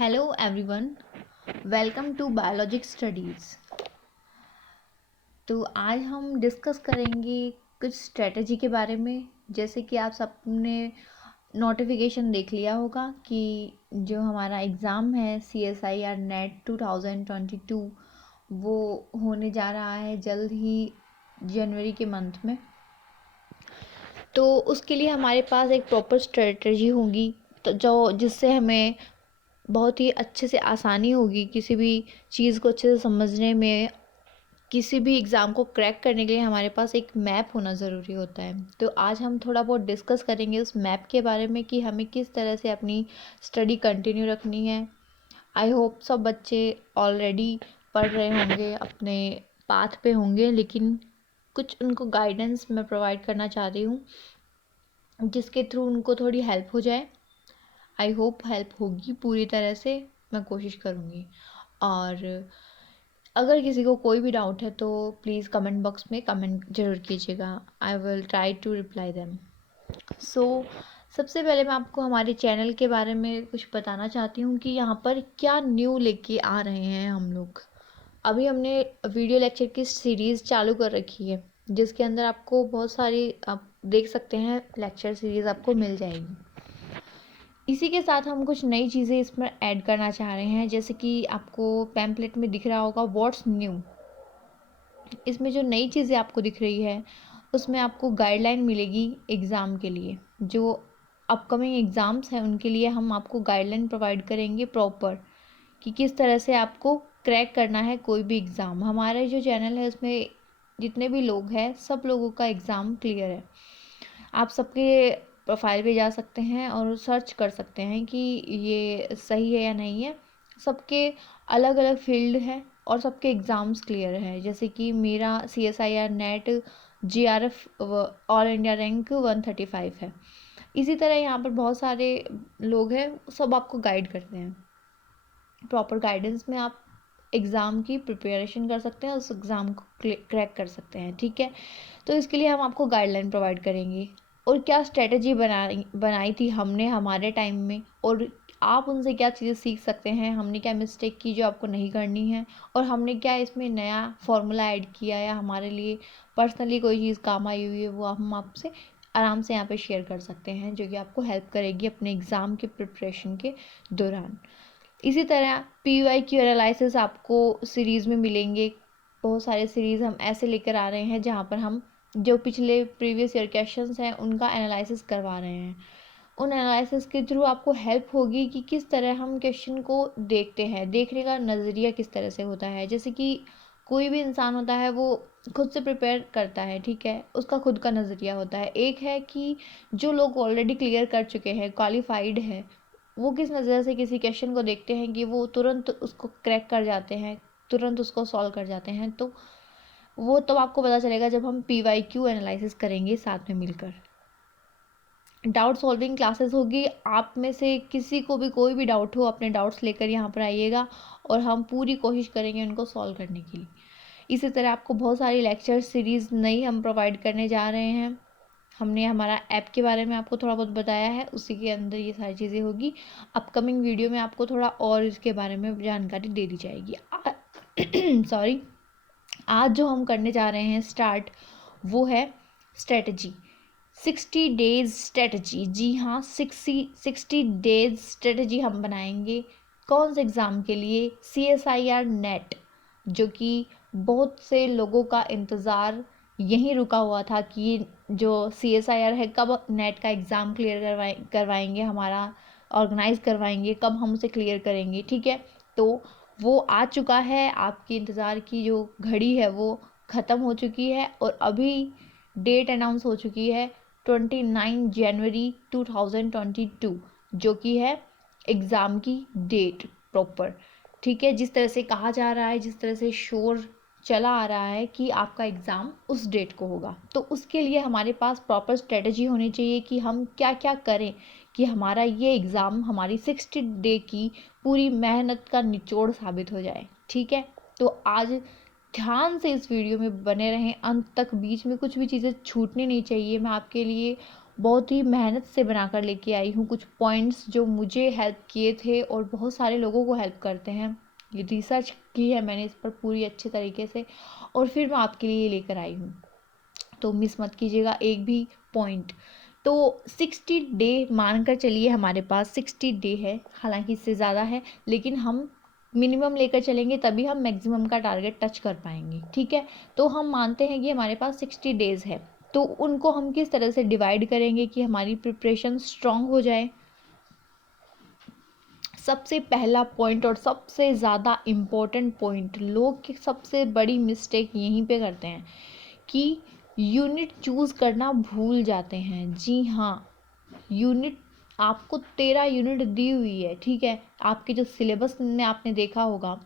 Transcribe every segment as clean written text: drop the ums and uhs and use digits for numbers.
Hello everyone, welcome to biologic studies. तो आज हम डिस्कस करेंगे कुछ स्ट्रेटजी के बारे में। जैसे कि आप सबने नोटिफिकेशन देख लिया होगा कि जो हमारा एग्ज़ाम है CSIR नेट 2022 वो होने जा रहा है जल्द ही, जनवरी के मंथ में। तो उसके लिए हमारे पास एक प्रॉपर स्ट्रेटजी होगी, तो जो जिससे हमें बहुत ही अच्छे से आसानी होगी किसी भी चीज़ को अच्छे से समझने में। किसी भी एग्ज़ाम को क्रैक करने के लिए हमारे पास एक मैप होना ज़रूरी होता है। तो आज हम थोड़ा बहुत डिस्कस करेंगे उस मैप के बारे में कि हमें किस तरह से अपनी स्टडी कंटिन्यू रखनी है। आई होप सब बच्चे ऑलरेडी पढ़ रहे होंगे, अपने पाथ पे होंगे, लेकिन कुछ उनको गाइडेंस मैं प्रोवाइड करना चाह रही हूँ जिसके थ्रू उनको थोड़ी हेल्प हो जाए। आई होप हेल्प होगी पूरी तरह से, मैं कोशिश करूँगी। और अगर किसी को कोई भी डाउट है तो प्लीज़ कमेंट बॉक्स में कमेंट ज़रूर कीजिएगा। I will try to reply them. So सबसे पहले मैं आपको हमारे चैनल के बारे में कुछ बताना चाहती हूँ कि यहाँ पर क्या न्यू लेके आ रहे हैं हम लोग। अभी हमने वीडियो लेक्चर की सीरीज़ चालू कर रखी है जिसके अंदर आपको बहुत सारी, आप देख सकते हैं, लेक्चर सीरीज़ आपको मिल जाएगी। इसी के साथ हम कुछ नई चीज़ें इसमें ऐड करना चाह रहे हैं, जैसे कि आपको पैम्पलेट में दिख रहा होगा व्हाट्स न्यू। इसमें जो नई चीज़ें आपको दिख रही है उसमें आपको गाइडलाइन मिलेगी एग्ज़ाम के लिए। जो अपकमिंग एग्ज़ाम्स हैं उनके लिए हम आपको गाइडलाइन प्रोवाइड करेंगे प्रॉपर, कि किस तरह से आपको क्रैक करना है कोई भी एग्ज़ाम। हमारा जो चैनल है उसमें जितने भी लोग हैं सब लोगों का एग्ज़ाम क्लियर है। आप सबके प्रोफाइल पे जा सकते हैं और सर्च कर सकते हैं कि ये सही है या नहीं है। सबके अलग अलग फील्ड है और सबके एग्ज़ाम्स क्लियर है। जैसे कि मेरा CSIR net GRF all India rank 135 है। इसी तरह यहाँ पर बहुत सारे लोग हैं, सब आपको गाइड करते हैं। प्रॉपर गाइडेंस में आप एग्ज़ाम की प्रिपरेशन कर सकते हैं, उस एग्ज़ाम को क्रैक कर सकते हैं। ठीक है, तो इसके लिए हम आपको गाइडलाइन प्रोवाइड करेंगे और क्या स्ट्रेटजी बनाई थी हमने हमारे टाइम में, और आप उनसे क्या चीज़ें सीख सकते हैं, हमने क्या मिस्टेक की जो आपको नहीं करनी है, और हमने क्या इसमें नया फार्मूला ऐड किया या हमारे लिए पर्सनली कोई चीज़ काम आई हुई है, वो हम आपसे आराम से यहाँ पे शेयर कर सकते हैं, जो कि आपको हेल्प करेगी अपने एग्ज़ाम के प्रिपरेशन के दौरान। इसी तरह PYQ एनालिसिस आपको सीरीज़ में मिलेंगे। बहुत सारे सीरीज़ हम ऐसे लेकर आ रहे हैं जहाँ पर हम जो पिछले प्रीवियस ईयर क्वेश्चंस हैं उनका एनालिसिस करवा रहे हैं। उन एनालिसिस के थ्रू आपको हेल्प होगी कि किस तरह हम क्वेश्चन को देखते हैं, देखने का नज़रिया किस तरह से होता है। जैसे कि कोई भी इंसान होता है वो खुद से प्रिपेयर करता है, ठीक है, उसका खुद का नज़रिया होता है। एक है कि जो लोग ऑलरेडी क्लियर कर चुके हैं, क्वालिफाइड है, वो किस नज़र से किसी क्वेश्चन को देखते हैं कि वो तुरंत उसको क्रैक कर जाते हैं, तुरंत उसको सॉल्व कर जाते हैं। तो वो तब आपको पता चलेगा जब हम PYQ एनालिसिस करेंगे साथ में मिलकर। डाउट सॉल्विंग क्लासेस होगी। आप में से किसी को भी कोई भी डाउट हो, अपने डाउट्स लेकर यहाँ पर आइएगा और हम पूरी कोशिश करेंगे उनको सॉल्व करने की। इसी तरह आपको बहुत सारी लेक्चर सीरीज़ नई हम प्रोवाइड करने जा रहे हैं। हमने हमारा ऐप के बारे में आपको थोड़ा बहुत बताया है, उसी के अंदर ये सारी चीज़ें होगी। अपकमिंग वीडियो में आपको थोड़ा और इसके बारे में जानकारी दे दी जाएगी। सॉरी, आज जो हम करने जा रहे हैं स्टार्ट, वो है स्ट्रेटजी, 60 डेज स्ट्रेटजी। जी हाँ, 60 डेज स्ट्रेटजी हम बनाएंगे। कौन से एग्ज़ाम के लिए? CSIR नेट, जो कि बहुत से लोगों का इंतज़ार यहीं रुका हुआ था कि जो CSIR है कब नेट का एग्ज़ाम क्लियर करवाएंगे, हमारा ऑर्गेनाइज़ करवाएंगे, कब हम उसे क्लियर करेंगे। ठीक है, तो वो आ चुका है। आपकी इंतज़ार की जो घड़ी है वो ख़त्म हो चुकी है और अभी डेट अनाउंस हो चुकी है 29 जनवरी 2022, जो कि है एग्ज़ाम की डेट प्रॉपर। ठीक है, जिस तरह से कहा जा रहा है, जिस तरह से शोर चला आ रहा है कि आपका एग्ज़ाम उस डेट को होगा, तो उसके लिए हमारे पास प्रॉपर स्ट्रेटजी होनी चाहिए कि हम क्या क्या करें कि हमारा ये एग्ज़ाम हमारी 60 डे की पूरी मेहनत का निचोड़ साबित हो जाए। ठीक है, तो आज ध्यान से इस वीडियो में बने रहें अंत तक, बीच में कुछ भी चीज़ें छूटनी नहीं चाहिए। मैं आपके लिए बहुत ही मेहनत से बना कर लेके आई हूँ। कुछ पॉइंट्स जो मुझे हेल्प किए थे और बहुत सारे लोगों को हेल्प करते हैं, ये रिसर्च की है मैंने इस पर पूरी अच्छे तरीके से, और फिर मैं आपके लिए लेकर आई हूँ। तो मिस मत कीजिएगा एक भी पॉइंट। तो 60 डे मान कर चलिए, हमारे पास 60 डे है, हालांकि इससे ज़्यादा है, लेकिन हम मिनिमम लेकर चलेंगे तभी हम मैक्सिमम का टारगेट टच कर पाएंगे, ठीक है। तो हम मानते हैं कि हमारे पास 60 डेज़ है, तो उनको हम किस तरह से डिवाइड करेंगे कि हमारी प्रिपरेशन स्ट्रांग हो जाए। सबसे पहला पॉइंट और सबसे ज़्यादा इम्पोर्टेंट पॉइंट, लोग की सबसे बड़ी मिस्टेक यहीं पे करते हैं कि यूनिट चूज़ करना भूल जाते हैं। जी हाँ, यूनिट, आपको 13 यूनिट दी हुई है, ठीक है। आपके जो सिलेबस में आपने देखा होगा,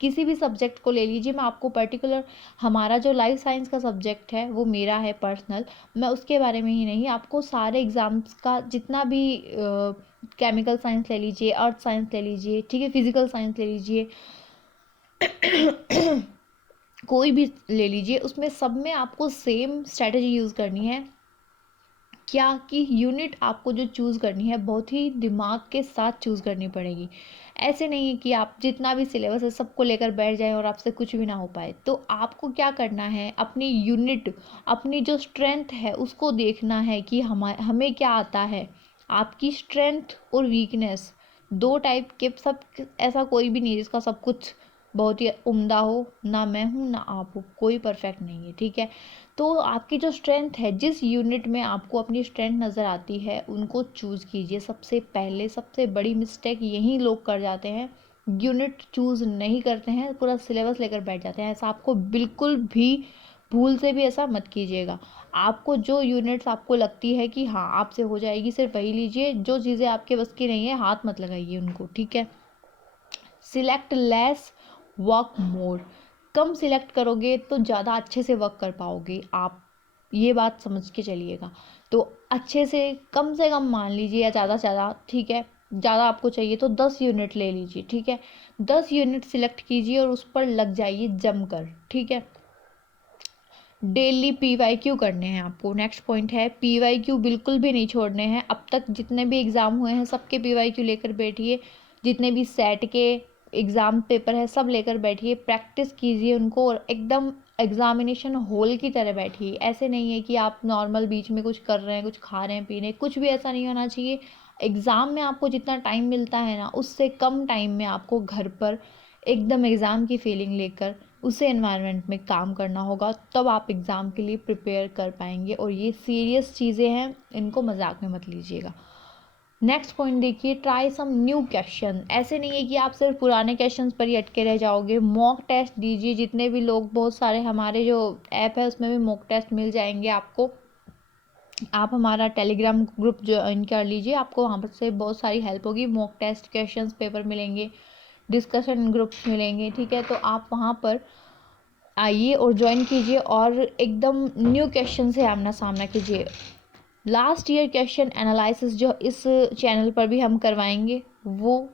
किसी भी सब्जेक्ट को ले लीजिए, मैं आपको पर्टिकुलर, हमारा जो लाइफ साइंस का सब्जेक्ट है वो मेरा है पर्सनल, मैं उसके बारे में ही नहीं, आपको सारे एग्ज़ाम्स का जितना भी केमिकल साइंस ले लीजिए, अर्थ साइंस ले लीजिए, ठीक है, फिजिकल साइंस ले लीजिए, कोई भी ले लीजिए, उसमें सब में आपको सेम स्ट्रैटेजी यूज़ करनी है। क्या कि यूनिट आपको जो चूज़ करनी है बहुत ही दिमाग के साथ चूज़ करनी पड़ेगी। ऐसे नहीं है कि आप जितना भी सिलेबस है सबको लेकर बैठ जाएं और आपसे कुछ भी ना हो पाए। तो आपको क्या करना है, अपनी यूनिट, अपनी जो स्ट्रेंथ है उसको देखना है कि हमें क्या आता है। आपकी स्ट्रेंथ और वीकनेस दो टाइप के, सब, ऐसा कोई भी नहीं है जिसका सब कुछ बहुत ही उम्दा हो, ना मैं हूँ ना आप हो, कोई परफेक्ट नहीं है, ठीक है। तो आपकी जो स्ट्रेंथ है, जिस यूनिट में आपको अपनी स्ट्रेंथ नज़र आती है उनको चूज़ कीजिए। सबसे पहले सबसे बड़ी मिस्टेक यही लोग कर जाते हैं, यूनिट चूज़ नहीं करते हैं, पूरा सिलेबस लेकर बैठ जाते हैं। ऐसा आपको बिल्कुल भी, भूल से भी ऐसा मत कीजिएगा। आपको जो यूनिट्स आपको लगती है कि हाँ आपसे हो जाएगी, सिर्फ वही लीजिए। जो चीज़ें आपके बस की नहीं है हाथ मत लगाइए उनको, ठीक है। Select less, work more. कम सिलेक्ट करोगे तो ज़्यादा अच्छे से वर्क कर पाओगे आप, ये बात समझ के चलिएगा। तो अच्छे से कम मान लीजिए, या ज़्यादा से ज़्यादा, ठीक है, ज़्यादा आपको चाहिए तो 10 यूनिट ले लीजिए, ठीक है। 10 यूनिट सिलेक्ट कीजिए और उस पर लग जाइए जमकर, ठीक है। डेली PYQ करने हैं आपको। नेक्स्ट पॉइंट है, PYQ बिल्कुल भी नहीं छोड़ने हैं। अब तक जितने भी एग्ज़ाम हुए हैं सबके PYQ लेकर बैठिए, जितने भी सेट के एग्ज़ाम पेपर है सब लेकर बैठिए, प्रैक्टिस कीजिए उनको, और एकदम एग्ज़ामिनेशन हॉल की तरह बैठिए। ऐसे नहीं है कि आप नॉर्मल बीच में कुछ कर रहे हैं, कुछ खा रहे हैं, पी रहे हैं, कुछ भी ऐसा नहीं होना चाहिए। एग्ज़ाम में आपको जितना टाइम मिलता है ना, उससे कम टाइम में आपको घर पर एकदम एग्ज़ाम की फीलिंग लेकर उसे एनवायरनमेंट में काम करना होगा, तब आप एग्ज़ाम के लिए प्रिपेयर कर पाएंगे। और ये सीरियस चीज़ें हैं, इनको मजाक में मत लीजिएगा। नेक्स्ट पॉइंट देखिए, ट्राई सम न्यू क्वेश्चन। ऐसे नहीं है कि आप सिर्फ पुराने क्वेश्चंस पर ही अटके रह जाओगे, मॉक टेस्ट दीजिए। जितने भी लोग, बहुत सारे हमारे जो ऐप है उसमें भी मॉक टेस्ट मिल जाएंगे आपको। आप हमारा टेलीग्राम ग्रुप ज्वाइन कर लीजिए, आपको वहाँ पर से बहुत सारी हेल्प होगी। मॉक टेस्ट क्वेश्चंस पेपर मिलेंगे, डिस्कशन ग्रुप्स मिलेंगे, ठीक है। तो आप वहाँ पर आइए और ज्वाइन कीजिए और एकदम न्यू क्वेश्चन से आमना सामना कीजिए। लास्ट ईयर क्वेश्चन एनालिसिस जो इस चैनल पर भी हम करवाएंगे, वो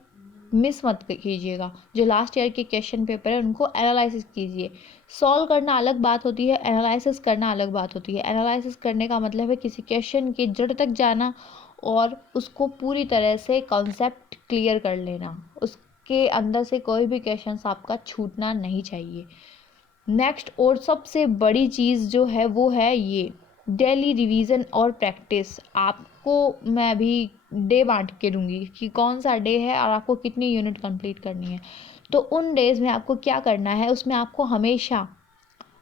मिस मत कीजिएगा। जो लास्ट ईयर के क्वेश्चन पेपर है उनको एनालिसिस कीजिए। सॉल्व करना अलग बात होती है, एनालिसिस करना अलग बात होती है। एनालिसिस करने का मतलब है किसी क्वेश्चन की जड़ तक जाना और उसको पूरी तरह से कॉन्सेप्ट क्लियर कर लेना, उसके अंदर से कोई भी क्वेश्चन आपका छूटना नहीं चाहिए। नेक्स्ट और सबसे बड़ी चीज़ जो है वो है ये डेली रिवीजन और प्रैक्टिस। आपको मैं अभी डे बांट के दूंगी कि कौन सा डे है और आपको कितनी यूनिट कंप्लीट करनी है। तो उन डेज़ में आपको क्या करना है, उसमें आपको हमेशा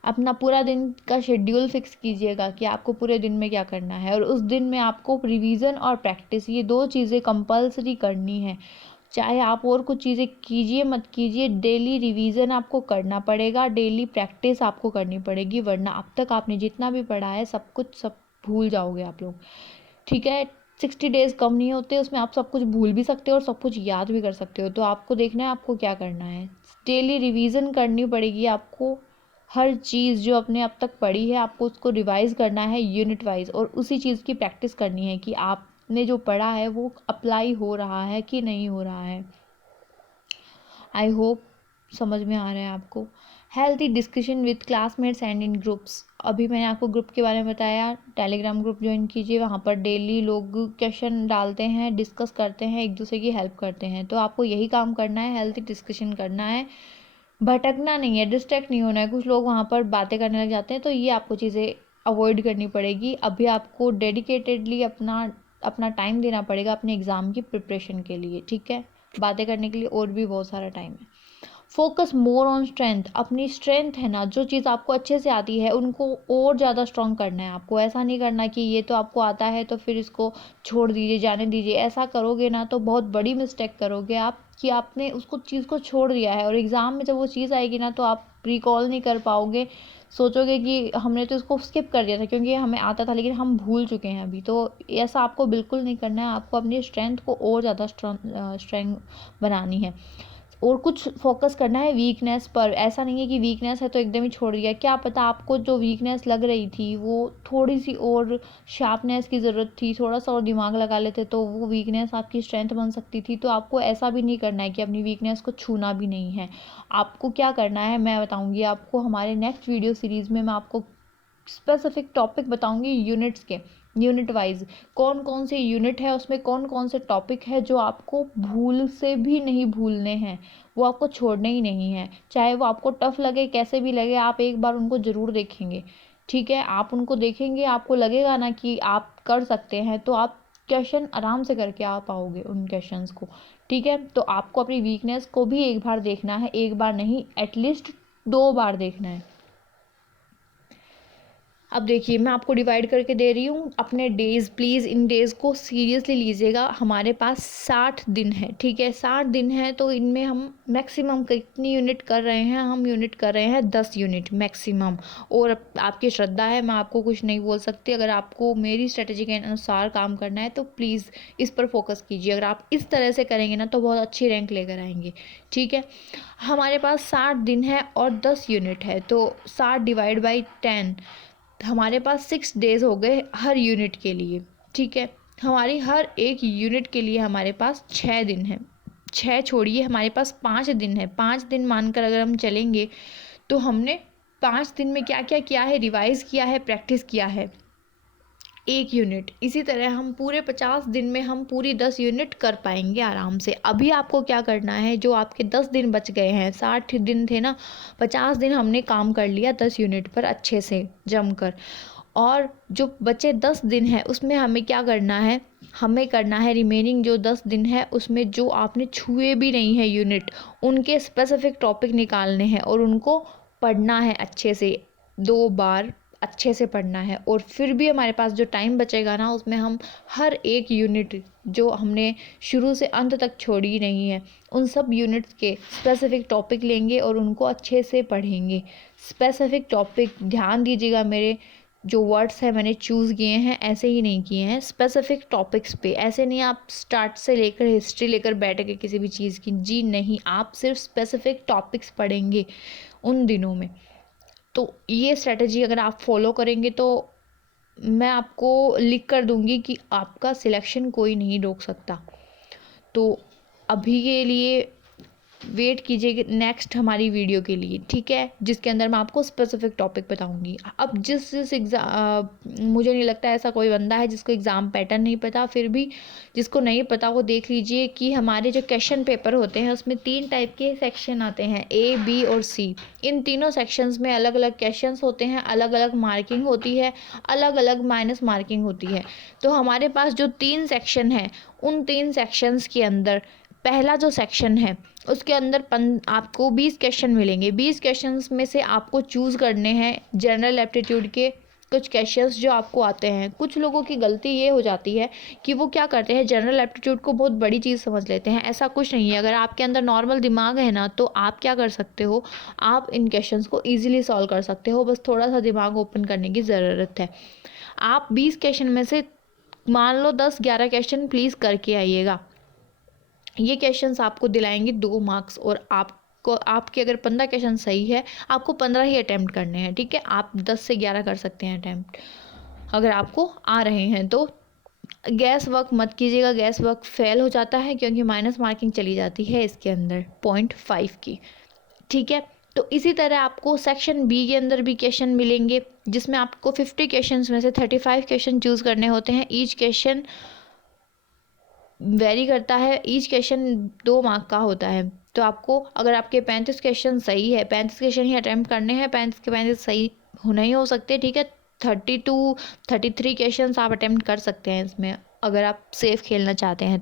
अपना पूरा दिन का शेड्यूल फिक्स कीजिएगा कि आपको पूरे दिन में क्या करना है, और उस दिन में आपको रिवीजन और प्रैक्टिस, ये दो चीज़ें कंपलसरी करनी है। चाहे आप और कुछ चीज़ें कीजिए मत कीजिए, डेली रिवीजन आपको करना पड़ेगा, डेली प्रैक्टिस आपको करनी पड़ेगी, वरना अब तक आपने जितना भी पढ़ा है सब कुछ सब भूल जाओगे आप लोग, ठीक है। 60 डेज़ कम नहीं होते, उसमें आप सब कुछ भूल भी सकते हो और सब कुछ याद भी कर सकते हो। तो आपको देखना है आपको क्या करना है, डेली रिवीजन करनी पड़ेगी आपको। हर चीज़ जो आपने अब तक पढ़ी है आपको उसको रिवाइज़ करना है यूनिट वाइज, और उसी चीज़ की प्रैक्टिस करनी है कि आपने जो पढ़ा है वो अप्लाई हो रहा है कि नहीं हो रहा है। आई होप समझ में आ रहा है आपको। Healthy discussion with classmates and in groups. अभी मैंने आपको ग्रुप के बारे में बताया, टेलीग्राम ग्रुप ज्वाइन कीजिए, वहाँ पर डेली लोग क्वेश्चन डालते हैं, डिस्कस करते हैं, एक दूसरे की हेल्प करते हैं। तो आपको यही काम करना है, हेल्थी डिस्कशन करना है, भटकना नहीं है, डिस्ट्रैक्ट नहीं होना है। कुछ लोग वहाँ पर बातें करने लग जाते हैं, तो ये आपको चीज़ें अवॉइड करनी पड़ेगी। अभी आपको डेडिकेटेडली अपना अपना टाइम देना पड़ेगा अपने एग्ज़ाम की प्रिपरेशन के लिए, ठीक है। बातें करने के लिए और भी बहुत सारा टाइम है। Focus more on strength. अपनी स्ट्रेंथ है ना, जो चीज़ आपको अच्छे से आती है उनको और ज़्यादा स्ट्रॉन्ग करना है आपको। ऐसा नहीं करना कि ये तो आपको आता है तो फिर इसको छोड़ दीजिए, जाने दीजिए। ऐसा करोगे ना तो बहुत बड़ी मिस्टेक करोगे आप, कि आपने उसको चीज़ को छोड़ दिया है और एग्ज़ाम में जब वो चीज़ आएगी ना तो आप रिकॉल नहीं कर पाओगे। सोचोगे कि हमने तो इसको स्किप कर दिया था क्योंकि हमें आता था, लेकिन हम भूल चुके हैं अभी। तो ऐसा आपको बिल्कुल नहीं करना है। आपको अपनी स्ट्रेंथ को और ज़्यादा स्ट्रेंथ बनानी है और कुछ फोकस करना है वीकनेस पर। ऐसा नहीं है कि वीकनेस है तो एकदम ही छोड़ दिया। क्या पता आपको जो वीकनेस लग रही थी वो थोड़ी सी और शार्पनेस की ज़रूरत थी, थोड़ा सा और दिमाग लगा लेते तो वो वीकनेस आपकी स्ट्रेंथ बन सकती थी। तो आपको ऐसा भी नहीं करना है कि अपनी वीकनेस को छूना भी नहीं है। आपको क्या करना है मैं बताऊँगी आपको हमारे नेक्स्ट वीडियो सीरीज़ में। मैं आपको स्पेसिफिक टॉपिक बताऊंगी यूनिट्स के, यूनिट वाइज कौन कौन से यूनिट है, उसमें कौन कौन से टॉपिक है जो आपको भूल से भी नहीं भूलने हैं, वो आपको छोड़ने ही नहीं है। चाहे वो आपको टफ लगे, कैसे भी लगे, आप एक बार उनको ज़रूर देखेंगे, ठीक है। आप उनको देखेंगे, आपको लगेगा ना कि आप कर सकते हैं, तो आप क्वेश्चन आराम से करके आ पाओगे उन क्वेश्चंस को, ठीक है। तो आपको अपनी वीकनेस को भी एक बार देखना है, एक बार नहीं, एटलीस्ट 2 बार देखना है। अब देखिए मैं आपको डिवाइड करके दे रही हूँ अपने डेज़। प्लीज़ इन डेज़ को सीरियसली लीजिएगा। हमारे पास 60 दिन है, ठीक है। 60 दिन है तो इनमें हम मैक्सिमम कितनी यूनिट कर रहे हैं, हम यूनिट कर रहे हैं 10 यूनिट मैक्सिमम। और आपकी श्रद्धा है, मैं आपको कुछ नहीं बोल सकती। अगर आपको मेरी स्ट्रेटजी के अनुसार काम करना है तो प्लीज़ इस पर फोकस कीजिए। अगर आप इस तरह से करेंगे ना तो बहुत अच्छी रैंक लेकर आएंगे, ठीक है। हमारे पास 60 दिन है और 10 यूनिट है, तो 60 डिवाइड बाई 10, हमारे पास 6 डेज़ हो गए हर यूनिट के लिए, ठीक है। हमारी हर एक यूनिट के लिए हमारे पास 6 दिन है। 6 छोड़िए, हमारे पास 5 दिन है। 5 दिन मानकर अगर हम चलेंगे तो हमने 5 दिन में क्या क्या किया है, रिवाइज़ किया है, प्रैक्टिस किया है 1 यूनिट। इसी तरह हम पूरे 50 दिन में हम पूरी 10 यूनिट कर पाएंगे आराम से। अभी आपको क्या करना है, जो आपके 10 दिन बच गए हैं, 60 दिन थे ना, 50 दिन हमने काम कर लिया 10 यूनिट पर अच्छे से जमकर, और जो बचे 10 दिन है उसमें हमें क्या करना है, हमें करना है रिमेनिंग जो 10 दिन है उसमें जो आपने छुए भी नहीं है यूनिट, उनके स्पेसिफिक टॉपिक निकालने हैं और उनको पढ़ना है अच्छे से, 2 बार अच्छे से पढ़ना है। और फिर भी हमारे पास जो टाइम बचेगा ना उसमें हम हर एक यूनिट जो हमने शुरू से अंत तक छोड़ी नहीं है उन सब यूनिट्स के स्पेसिफिक टॉपिक लेंगे और उनको अच्छे से पढ़ेंगे। स्पेसिफिक टॉपिक, ध्यान दीजिएगा, मेरे जो वर्ड्स हैं मैंने चूज़ किए हैं ऐसे ही नहीं किए हैं, स्पेसिफिक टॉपिक्स पे। ऐसे नहीं आप स्टार्ट से लेकर हिस्ट्री लेकर बैठ गए किसी भी चीज़ की, जी नहीं, आप सिर्फ स्पेसिफिक टॉपिक्स पढ़ेंगे उन दिनों में। तो ये स्ट्रेटजी अगर आप फॉलो करेंगे तो मैं आपको लिख कर दूंगी कि आपका सिलेक्शन कोई नहीं रोक सकता। तो अभी के लिए वेट कीजिए नेक्स्ट हमारी वीडियो के लिए, ठीक है, जिसके अंदर मैं आपको स्पेसिफिक टॉपिक बताऊंगी। अब जिस एग्ज़ाम, मुझे नहीं लगता ऐसा कोई बंदा है जिसको एग्ज़ाम पैटर्न नहीं पता। फिर भी जिसको नहीं पता वो देख लीजिए कि हमारे जो क्वेश्चन पेपर होते हैं उसमें 3 टाइप के सेक्शन आते हैं, ए, बी और सी। इन तीनों सेक्शंस में अलग अलग क्वेश्चंस होते हैं, अलग अलग मार्किंग होती है, अलग अलग माइनस मार्किंग होती है। तो हमारे पास जो 3 सेक्शन हैं उन 3 सेक्शंस के अंदर पहला जो सेक्शन है उसके अंदर आपको 20 क्वेश्चन मिलेंगे। 20 क्वेश्चंस में से आपको चूज़ करने हैं जनरल एप्टीट्यूड के कुछ क्वेश्चंस जो आपको आते हैं। कुछ लोगों की गलती ये हो जाती है कि वो क्या करते हैं, जनरल एप्टीट्यूड को बहुत बड़ी चीज़ समझ लेते हैं। ऐसा कुछ नहीं है। अगर आपके अंदर नॉर्मल दिमाग है ना तो आप क्या कर सकते हो, आप इन क्वेश्चंस को ईजिली सॉल्व कर सकते हो। बस थोड़ा सा दिमाग ओपन करने की ज़रूरत है। आप 20 क्वेश्चन में से मान लो 10-11 क्वेश्चन प्लीज़ करके आइएगा। ये क्वेश्चंस आपको दिलाएंगे 2 मार्क्स, और आपको आपके अगर 15 क्वेश्चन सही है आपको 15 ही अटैम्प्ट करने हैं, ठीक है। आप 10 से 11 कर सकते हैं अटैम्प्ट अगर आपको आ रहे हैं तो। गैस वर्क मत कीजिएगा, गैस वर्क फेल हो जाता है क्योंकि माइनस मार्किंग चली जाती है इसके अंदर 0.5 की, ठीक है। तो इसी तरह आपको सेक्शन बी के अंदर भी क्वेश्चन मिलेंगे, जिसमें आपको 50 क्वेश्चन में से 35 क्वेश्चन चूज़ करने होते हैं। ईच क्वेश्चन वेरी करता है, ईच क्वेश्चन 2 मार्क का होता है। तो आपको, अगर आपके 35 क्वेश्चन सही है, 35 क्वेश्चन ही अटैम्प्ट करने हैं, 35 के 35 सही नहीं हो सकते, ठीक है। 33 क्वेश्चन आप अटैम्प्ट कर सकते हैं इसमें, अगर आप सेफ खेलना चाहते हैं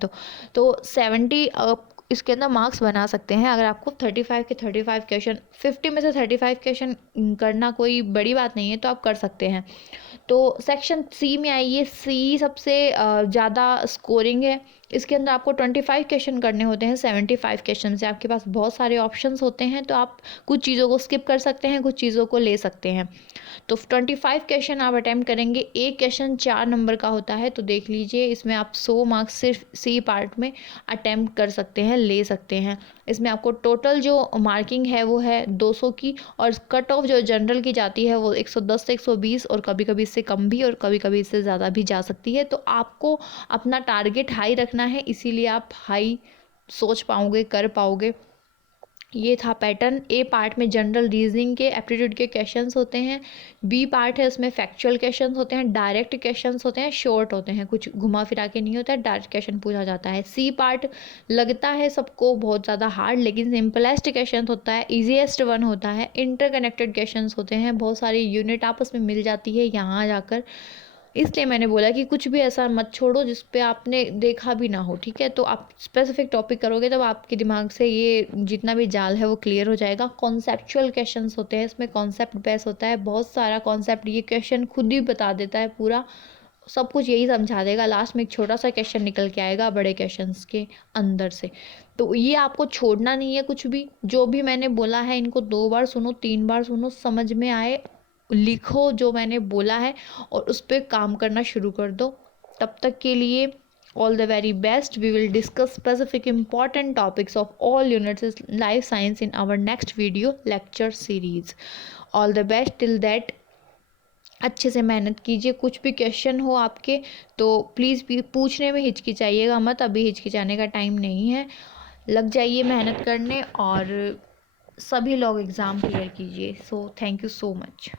तो 70 इसके अंदर मार्क्स बना सकते हैं। अगर आपको 35 के 35 क्वेश्चन, 50 में से 35 क्वेश्चन करना कोई बड़ी बात नहीं है, तो आप कर सकते हैं। तो सेक्शन सी में आइए। सी सबसे ज़्यादा स्कोरिंग है। इसके अंदर आपको 25 क्वेश्चन करने होते हैं 75 क्वेश्चन से। आपके पास बहुत सारे ऑप्शंस होते हैं, तो आप कुछ चीज़ों को स्किप कर सकते हैं, कुछ चीज़ों को ले सकते हैं। तो 25 क्वेश्चन आप अटैम्प्ट करेंगे। एक क्वेश्चन 4 नंबर का होता है, तो देख लीजिए इसमें आप 100 मार्क्स सिर्फ सी पार्ट में अटैम्प्ट कर सकते हैं, ले सकते हैं। इसमें आपको टोटल जो मार्किंग है वो है 200 की, और कट ऑफ जो जनरल की जाती है वो 110 से 120, और कभी कभी इससे कम भी और कभी कभी इससे ज़्यादा भी जा सकती है। तो आपको अपना टारगेट हाई रखना है, इसीलिए आप हाई सोच पाओगे, कर पाओगे। ये था पैटर्न। ए पार्ट में जनरल रीजनिंग के, एप्टीट्यूड के क्वेश्चंस होते हैं। बी पार्ट है, उसमें फैक्चुअल क्वेश्चंस होते हैं, डायरेक्ट क्वेश्चंस होते हैं, शॉर्ट होते हैं, कुछ घुमा फिरा के नहीं होता है, डायरेक्ट क्वेश्चन पूछा जाता है। सी पार्ट लगता है सबको बहुत ज़्यादा हार्ड, लेकिन सिंपलेस्ट क्वेश्चन होता है, ईजीएस्ट वन होता है। इंटरकनेक्टेड क्वेश्चंस होते हैं, बहुत सारी यूनिट आपस में मिल जाती है यहाँ जाकर। इसलिए मैंने बोला कि कुछ भी ऐसा मत छोड़ो जिस पे आपने देखा भी ना हो, ठीक है। तो आप स्पेसिफिक टॉपिक करोगे तब आपके दिमाग से ये जितना भी जाल है वो क्लियर हो जाएगा। कॉन्सेप्चुअल क्वेश्चंस होते हैं, इसमें कॉन्सेप्ट बेस होता है, बहुत सारा कॉन्सेप्ट ये क्वेश्चन खुद ही बता देता है, पूरा सब कुछ यही समझा देगा। लास्ट में एक छोटा सा क्वेश्चन निकल के आएगा बड़े क्वेश्चंस के अंदर से। तो ये आपको छोड़ना नहीं है कुछ भी। जो भी मैंने बोला है इनको 2 बार सुनो, 3 बार सुनो, समझ में आए, लिखो जो मैंने बोला है, और उस पर काम करना शुरू कर दो। तब तक के लिए all the very best. We will discuss specific important topics of all units in life science in our next video lecture series. All the best till that. अच्छे से मेहनत कीजिए। कुछ भी क्वेश्चन हो आपके तो प्लीज़ पूछने में हिचकिचाइएगा मत, अभी हिचकिचाने का टाइम नहीं है। लग जाइए मेहनत करने, और सभी लोग एग्ज़ाम क्लियर कीजिए। So thank you so much.